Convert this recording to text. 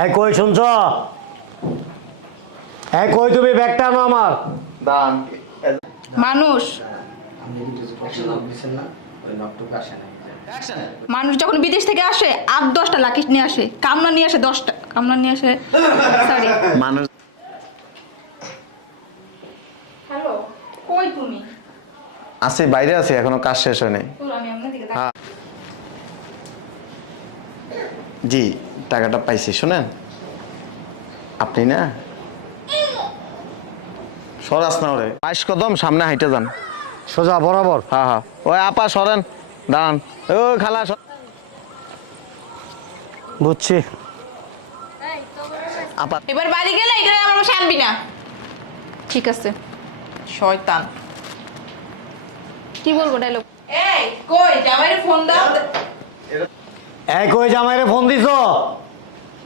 এই কই শুনছ? এই কই তুমি ব্যাগটা আনো আমার। দান মানুষ মানুষ যখন বিদেশ থেকে আসে 8-10টা লাকি নিয়ে আসে, কামনা নিয়ে আসে 10টা, কামনা নিয়ে আসে সরি মানুষ হ্যালো কই তুমি? আছে, বাইরে আছে, এখনো কাজ শেষ হয় নাই। আমি আপনার দিকে হ্যাঁ জি, টাকাটা পাইছি। শোনেন, আপনি না সরাস না ওরে 22 কদম সামনে হাইটে যান, সোজা বরাবর। হ্যাঁ হ্যাঁ। ওই আপা সরেন, দাঁড়ান। ওই খালা বুঝছি। আপা এবার বাড়ি গেলে এটা আমার বাসায় আনবি না, ঠিক আছে? শয়তান। কি বলবো ডায়লগ? এই কই জামাইরে ফোন দাও। এই কই জামাইরে ফোন দিছো?